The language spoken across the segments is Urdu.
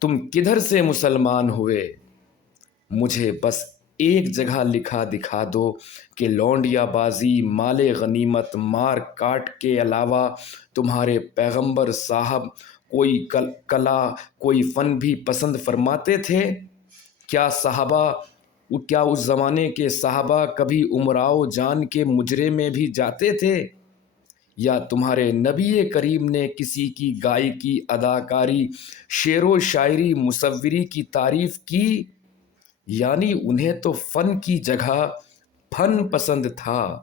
تم کدھر سے مسلمان ہوئے؟ مجھے بس ایک جگہ لکھا دکھا دو کہ لونڈیا بازی، مال غنیمت، مار کاٹ کے علاوہ تمہارے پیغمبر صاحب کوئی کلا، کوئی فن بھی پسند فرماتے تھے؟ کیا صحابہ کیا اس زمانے کے صحابہ کبھی امراؤ جان کے مجرے میں بھی جاتے تھے؟ یا تمہارے نبی کریم نے کسی کی گائکی، اداکاری، شعر و شاعری، مصوری کی تعریف کی؟ یعنی انہیں تو فن کی جگہ فن پسند تھا۔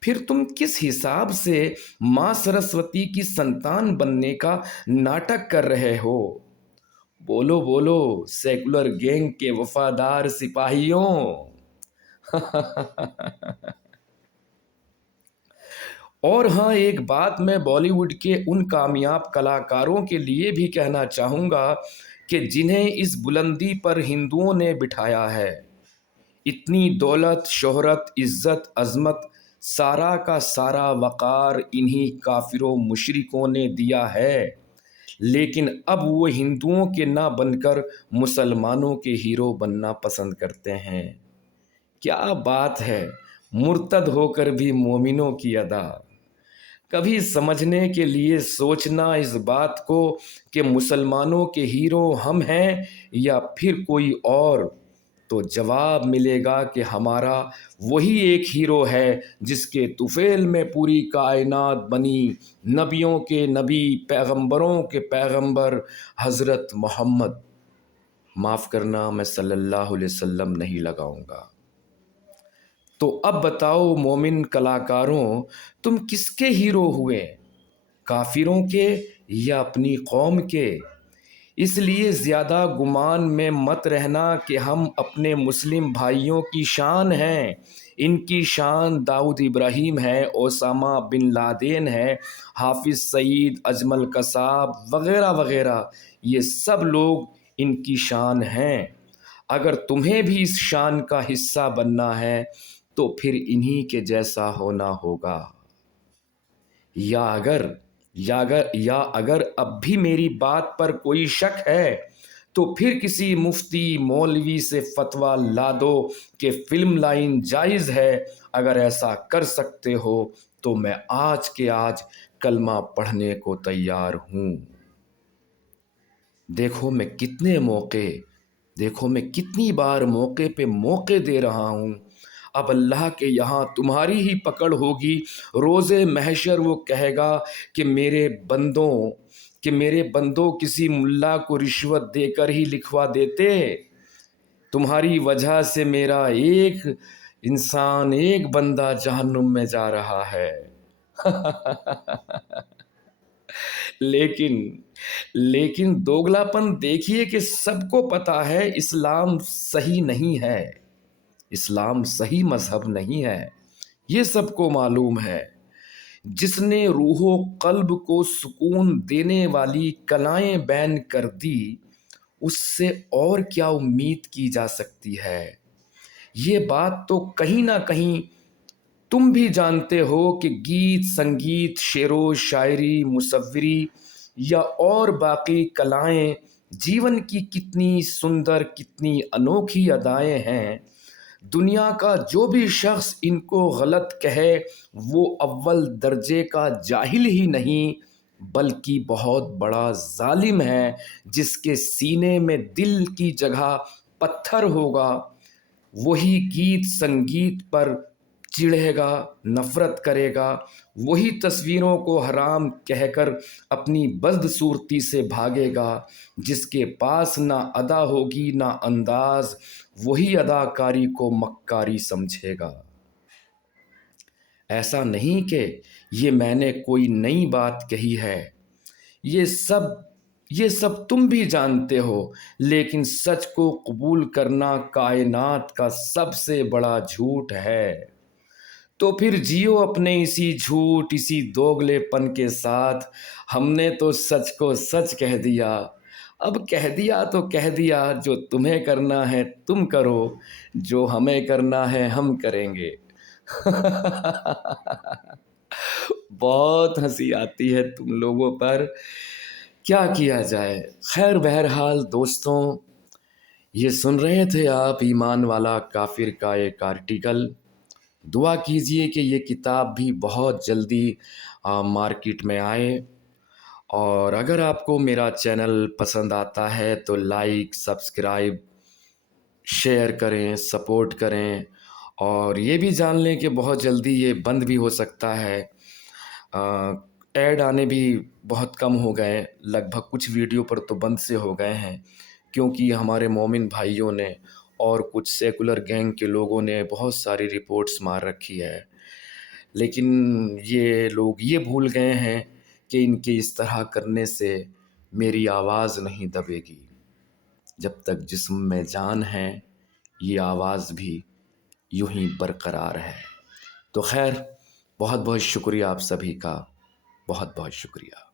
پھر تم کس حساب سے ماں سرسوتی کی سنتان بننے کا ناٹک کر رہے ہو؟ بولو بولو سیکولر گینگ کے وفادار سپاہیوں۔ اور ہاں، ایک بات میں بالی ووڈ کے ان کامیاب کلاکاروں کے لیے بھی کہنا چاہوں گا کہ جنہیں اس بلندی پر ہندوؤں نے بٹھایا ہے۔ اتنی دولت، شہرت، عزت، عظمت، سارا کا سارا وقار انہی کافروں مشرکوں نے دیا ہے، لیکن اب وہ ہندوؤں کے نہ بن کر مسلمانوں کے ہیرو بننا پسند کرتے ہیں۔ کیا بات ہے، مرتد ہو کر بھی مومنوں کی ادا۔ کبھی سمجھنے کے لیے سوچنا اس بات کو کہ مسلمانوں کے ہیرو ہم ہیں یا پھر کوئی اور، تو جواب ملے گا کہ ہمارا وہی ایک ہیرو ہے جس کے طفیل میں پوری کائنات بنی، نبیوں کے نبی، پیغمبروں کے پیغمبر حضرت محمد۔ معاف کرنا، میں صلی اللہ علیہ وسلم نہیں لگاؤں گا۔ تو اب بتاؤ مومن کلاکاروں، تم کس کے ہیرو ہوئے؟ کافروں کے یا اپنی قوم کے؟ اس لیے زیادہ گمان میں مت رہنا کہ ہم اپنے مسلم بھائیوں کی شان ہیں۔ ان کی شان داؤد ابراہیم ہے، اسامہ بن لادن ہے، حافظ سعید، اجمل قصاب وغیرہ وغیرہ، یہ سب لوگ ان کی شان ہیں۔ اگر تمہیں بھی اس شان کا حصہ بننا ہے تو پھر انہی کے جیسا ہونا ہوگا۔ یا اگر اب بھی میری بات پر کوئی شک ہے تو پھر کسی مفتی مولوی سے فتویٰ لا دو کہ فلم لائن جائز ہے۔ اگر ایسا کر سکتے ہو تو میں آج کے آج کلمہ پڑھنے کو تیار ہوں۔ دیکھو میں کتنی بار موقع پہ موقع دے رہا ہوں۔ اب اللہ کے یہاں تمہاری ہی پکڑ ہوگی، روز محشر وہ کہے گا کہ میرے بندوں کسی ملا کو رشوت دے کر ہی لکھوا دیتے، تمہاری وجہ سے میرا ایک انسان، ایک بندہ جہنم میں جا رہا ہے۔ لیکن دوگلا پن دیکھیے کہ سب کو پتا ہے اسلام صحیح نہیں ہے، اسلام صحیح مذہب نہیں ہے، یہ سب کو معلوم ہے۔ جس نے روح و قلب کو سکون دینے والی کلائیں بین کر دی، اس سے اور کیا امید کی جا سکتی ہے؟ یہ بات تو کہیں نہ کہیں تم بھی جانتے ہو کہ گیت، سنگیت، شعر و شاعری، مصوری یا اور باقی کلائیں جیون کی کتنی سندر، کتنی انوکھی ادائیں ہیں۔ دنیا کا جو بھی شخص ان کو غلط کہے وہ اول درجے کا جاہل ہی نہیں بلکہ بہت بڑا ظالم ہے، جس کے سینے میں دل کی جگہ پتھر ہوگا وہی گیت سنگیت پر چڑھے گا، نفرت کرے گا، وہی تصویروں کو حرام کہہ کر اپنی بدصورتی سے بھاگے گا۔ جس کے پاس نہ ادا ہوگی نہ انداز، وہی اداکاری کو مکاری سمجھے گا۔ ایسا نہیں کہ یہ میں نے کوئی نئی بات کہی ہے، یہ سب تم بھی جانتے ہو، لیکن سچ کو قبول کرنا کائنات کا سب سے بڑا جھوٹ ہے۔ تو پھر جیو اپنے اسی جھوٹ، اسی دوگلے پن کے ساتھ۔ ہم نے تو سچ کو سچ کہہ دیا، اب کہہ دیا تو کہہ دیا، جو تمہیں کرنا ہے تم کرو، جو ہمیں کرنا ہے ہم کریں گے۔ بہت ہنسی آتی ہے تم لوگوں پر کیا کیا جائے؟ خیر بہرحال دوستوں، یہ سن رہے تھے آپ ایمان والا کافر کا ایک آرٹیکل۔ دعا کیجئے کہ یہ کتاب بھی بہت جلدی مارکیٹ میں آئے، اور اگر آپ کو میرا چینل پسند آتا ہے تو لائک، سبسکرائب، شیئر کریں، سپورٹ کریں، اور یہ بھی جان لیں کہ بہت جلدی یہ بند بھی ہو سکتا ہے۔ ایڈ آنے بھی بہت کم ہو گئے، لگ بھگ کچھ ویڈیو پر تو بند سے ہو گئے ہیں، کیونکہ ہمارے مومن بھائیوں نے اور کچھ سیکولر گینگ کے لوگوں نے بہت ساری رپورٹس مار رکھی ہے۔ لیکن یہ لوگ یہ بھول گئے ہیں کہ ان کے اس طرح کرنے سے میری آواز نہیں دبے گی۔ جب تک جسم میں جان ہے یہ آواز بھی یوں ہی برقرار ہے۔ تو خیر، بہت بہت شکریہ آپ سبھی کا، بہت بہت شکریہ۔